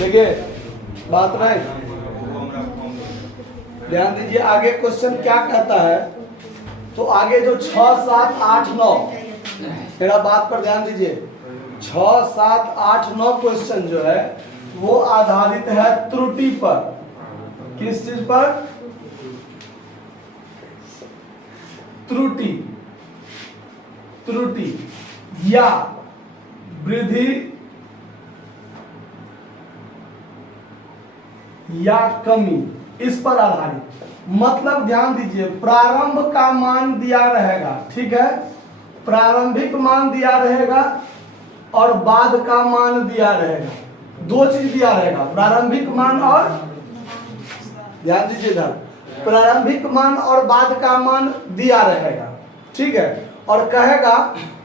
देखिए बात नहीं, ध्यान दीजिए आगे क्वेश्चन क्या कहता है। तो आगे जो 6, 7, 8, 9, मेरा बात पर ध्यान दीजिए, 6, 7, 8, 9 क्वेश्चन जो है वो आधारित है त्रुटि पर। किस चीज पर? त्रुटि, त्रुटि या वृद्धि या कमी, इस पर आधारित। मतलब ध्यान दीजिए, प्रारंभ का मान दिया रहेगा, ठीक है, प्रारंभिक मान दिया रहेगा और बाद का मान दिया रहेगा। दो चीज दिया रहेगा, प्रारंभिक मान और, ध्यान दीजिए इधर, प्रारंभिक मान और बाद का मान दिया रहेगा, ठीक है। और कहेगा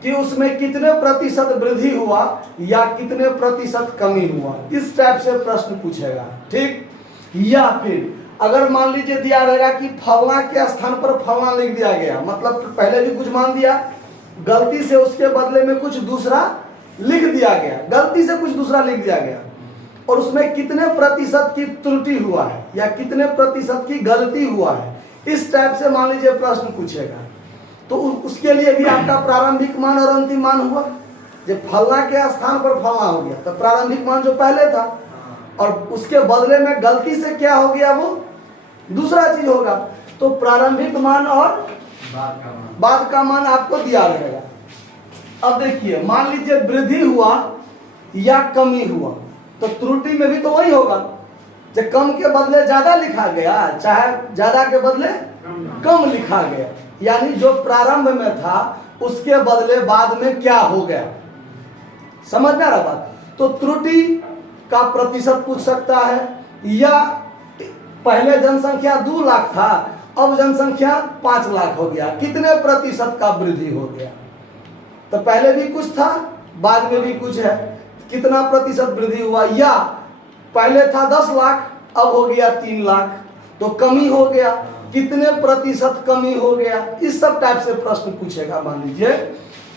कि उसमें कितने प्रतिशत वृद्धि हुआ या कितने प्रतिशत कमी हुआ, इस टाइप से प्रश्न पूछेगा, ठीक। या फिर अगर मान लीजिए दिया रहेगा कि फलना के स्थान पर फलना लिख दिया गया, मतलब पहले भी कुछ मान दिया, गलती से उसके बदले में कुछ दूसरा लिख दिया गया, गलती से कुछ दूसरा लिख दिया गया, और उसमें कितने प्रतिशत की त्रुटि हुआ है या कितने प्रतिशत की गलती हुआ है, इस टाइप से मान लीजिए प्रश्न पूछेगा। तो उसके लिए भी आपका प्रारंभिक मान और अंतिम मान हुआ। जब फलना के स्थान पर फलना हो गया तो प्रारंभिक मान जो पहले था और उसके बदले में गलती से क्या हो गया वो दूसरा चीज होगा, तो प्रारंभिक मान और बाद का मान आपको दिया रहेगा। अब देखिए मान लीजिए वृद्धि हुआ या कमी हुआ, तो त्रुटि में भी तो वही होगा, जब कम के बदले ज्यादा लिखा गया, चाहे ज्यादा के बदले कम लिखा गया, यानी जो प्रारंभ में था उसके बदले बाद में क्या हो गया, समझ में आ रहा बात। तो त्रुटि का प्रतिशत पूछ सकता है, या पहले जनसंख्या 2 लाख था, अब जनसंख्या 5 लाख हो गया, कितने प्रतिशत का वृद्धि हो गया। तो पहले भी कुछ था, बाद में भी कुछ है, कितना प्रतिशत वृद्धि हुआ। या पहले था 10 लाख, अब हो गया 3 लाख, तो कमी हो गया, कितने प्रतिशत कमी हो गया, इस सब टाइप से प्रश्न पूछेगा मान लीजिए।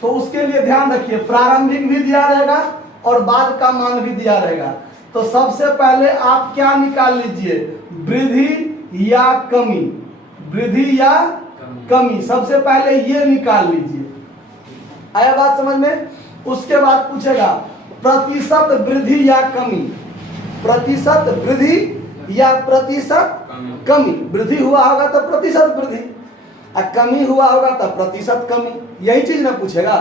तो उसके लिए ध्यान रखिए, प्रारंभिक भी दिया रहेगा और बाद का मान भी दिया रहेगा। तो सबसे पहले आप क्या निकाल लीजिए, वृद्धि या कमी, वृद्धि या कमी, सबसे पहले ये निकाल लीजिए। आया बात समझ में। उसके बाद पूछेगा प्रतिशत वृद्धि या कमी, प्रतिशत वृद्धि या प्रतिशत कमी, वृद्धि हुआ होगा तो प्रतिशत वृद्धि, और कमी हुआ होगा तो प्रतिशत कमी, यही चीज ना पूछेगा।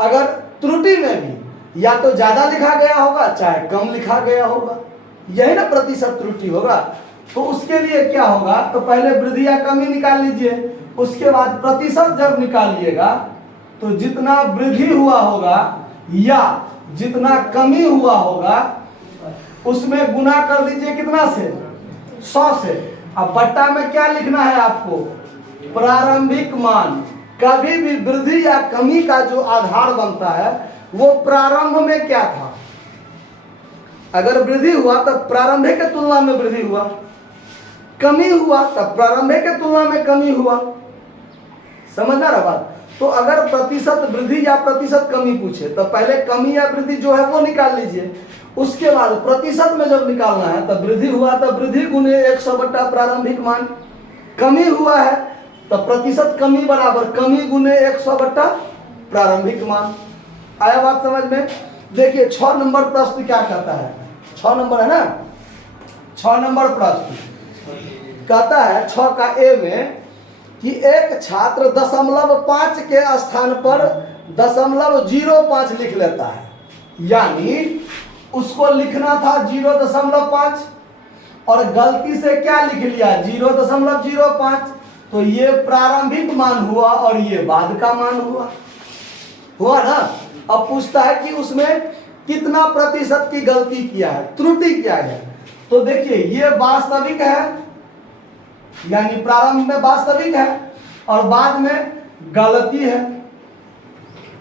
अगर त्रुटि में भी या तो ज्यादा लिखा गया होगा चाहे कम लिखा गया होगा, यही ना प्रतिशत त्रुटि होगा। तो उसके लिए क्या होगा, तो पहले वृद्धि या कमी निकाल लीजिए, उसके बाद प्रतिशत जब निकालिएगा तो जितना वृद्धि हुआ होगा या जितना कमी हुआ होगा उसमें गुना कर दीजिए कितना से, 100 से। अब बट्टा में क्या लिखना है आपको, प्रारंभिक मान। कभी भी वृद्धि या कमी का जो आधार बनता है वो प्रारंभ में क्या था। अगर वृद्धि हुआ तब प्रारंभिक के तुलना में वृद्धि हुआ, कमी हुआ तब प्रारंभिक के तुलना में कमी हुआ, समझना रहा बात। तो अगर प्रतिशत वृद्धि या प्रतिशत कमी पूछे तो पहले कमी या वृद्धि जो है वो निकाल लीजिए, उसके बाद प्रतिशत में जब निकालना है तब वृद्धि हुआ तब वृद्धि गुने 100 बट्टा प्रारंभिक मान, कमी हुआ है तो प्रतिशत कमी बराबर कमी गुने 100 बट्टा प्रारंभिक मान। आया बात समझ में। देखिए 6 नंबर प्रश्न क्या कहता है, 6 नंबर है ना, 6 नंबर प्रश्न कहता है 6 का ए में कि एक छात्र 0.5 के स्थान पर 0.05 लिख लेता है, यानी उसको लिखना था 0.5 और गलती से क्या लिख लिया 0.05, तो ये प्रारंभिक मान हुआ और ये बाद का मान हुआ ना। अब पूछता है कि उसमें कितना प्रतिशत की गलती किया है, त्रुटि क्या है। तो देखिए ये वास्तविक है, यानी प्रारंभ में वास्तविक है और बाद में गलती है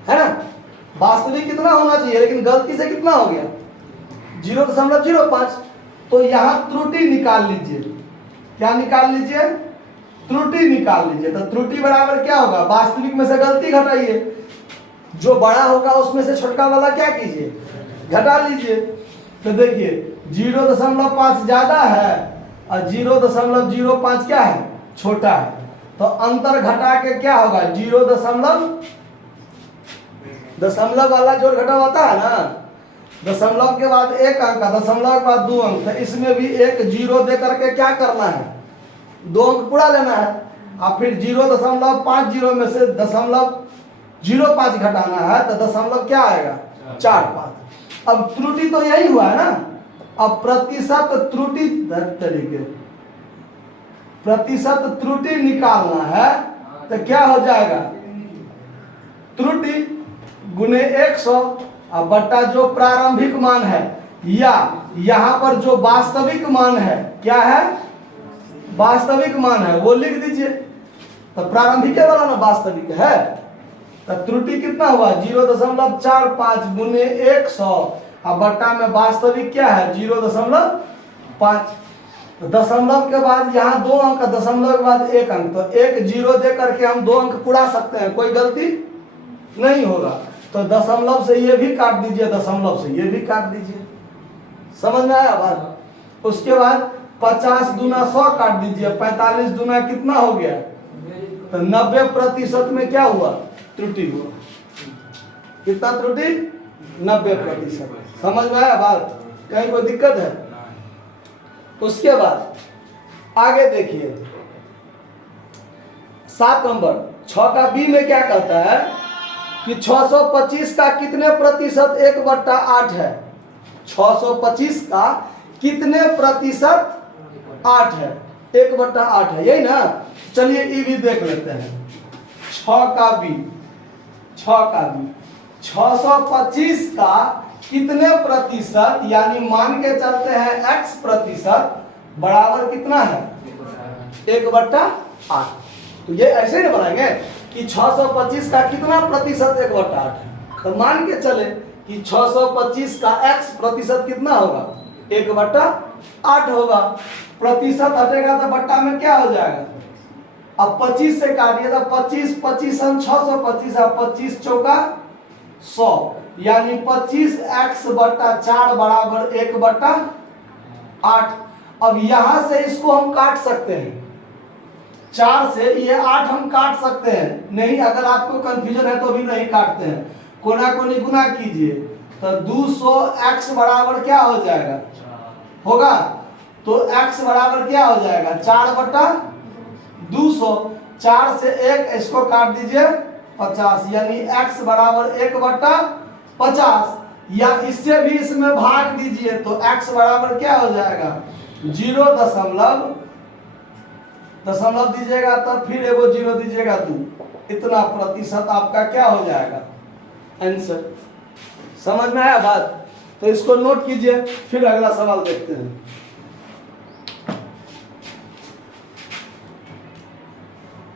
ना। वास्तविक कितना होना चाहिए लेकिन गलती से कितना हो गया 0.05। तो यहां त्रुटि निकाल लीजिए, क्या निकाल लीजिए, त्रुटि निकाल लीजिए। तो त्रुटि बराबर क्या होगा, वास्तविक में से गलती घटाइए, जो बड़ा होगा उसमें से छोटका वाला क्या कीजिए घटा लीजिए। तो देखिए 0.5 ज्यादा है और 0.05 क्या है, छोटा है। तो अंतर घटा के क्या होगा, दशमलव वाला जोड़ घटा होता है ना, दशमलव के बाद एक अंक, दशमलव के बाद 2 अंक। तो इसमें भी एक 0 दे करके क्या करना है, 2 अंक पूरा लेना है। और फिर 0.50 में से 0.05 घटाना है, तो दशमलव क्या आएगा, 4-5। अब त्रुटि तो यही हुआ है ना। अब प्रतिशत त्रुटि तरीके प्रतिशत त्रुटि निकालना है, तो क्या हो जाएगा, त्रुटि गुने 100 और बट्टा जो प्रारंभिक मान है, या यहां पर जो वास्तविक मान है, क्या है, वास्तविक मान है, वो लिख दीजिए। तो प्रारंभिक वाला ना वास्तविक है, तो त्रुटि कितना हुआ, 0.45 गुने 100 और बट्टा में वास्तविक क्या है, 0.5। तो दशमलव के बाद यहाँ 2 अंक, दशमलव के बाद 1 अंक, तो एक 0 दे करके हम 2 अंक पूरा सकते हैं, कोई गलती नहीं होगा। तो दशमलव से ये भी काट दीजिए, दशमलव से ये भी काट दीजिए। समझ में आया बात। उसके बाद 50 दूना 100 काट दीजिए, 45 दूना कितना हो गया, तो 90% में क्या हुआ, त्रुटि हुआ। कितना त्रुटि, 90%। समझ में आया बात, कहीं कोई दिक्कत है। उसके बाद आगे देखिए 7 नंबर 6 का बी में क्या कहता है कि 625 का कितने प्रतिशत 1/8 है, 625 का कितने प्रतिशत 8 है, 1/8 है, यही ना। चलिए ये भी देख लेते हैं। 6 का बी 625 का कितने प्रतिशत, यानी मान के चलते हैं x प्रतिशत बराबर कितना है, 1/8। तो ये ऐसे नहीं बनाएंगे कि 625 का कितना प्रतिशत 1/8 है। तो मान के चले कि 625 का x प्रतिशत कितना होगा, 1/8 होगा। प्रतिशत हटेगा तो बट्टा में क्या हो जाएगा, अब 25 से काटिए तो 25 25 625 और 25 चौका 100, यानी 25x/4 बराबर 1/8। अब यहां से इसको हम काट सकते हैं, 4 से ये 8 हम काट सकते हैं। नहीं, अगर आपको कंफ्यूजन है तो भी नहीं काटते हैं, कोना कोनी गुना कीजिए। तो 200x बराबर क्या हो जाएगा, होगा, तो x बराबर क्या हो जाएगा, 4/200। 4 से 1 इसको काट दीजिए 50, यानी x बराबर 1/50, या इससे भी इसमें भाग दीजिए तो x बराबर क्या हो जाएगा, 0 दशमलव दीजिएगा, तब फिर एगो 0 दीजिएगा 2, इतना प्रतिशत आपका क्या हो जाएगा, आंसर। समझ में आया बात। तो इसको नोट कीजिए, फिर अगला सवाल देखते हैं।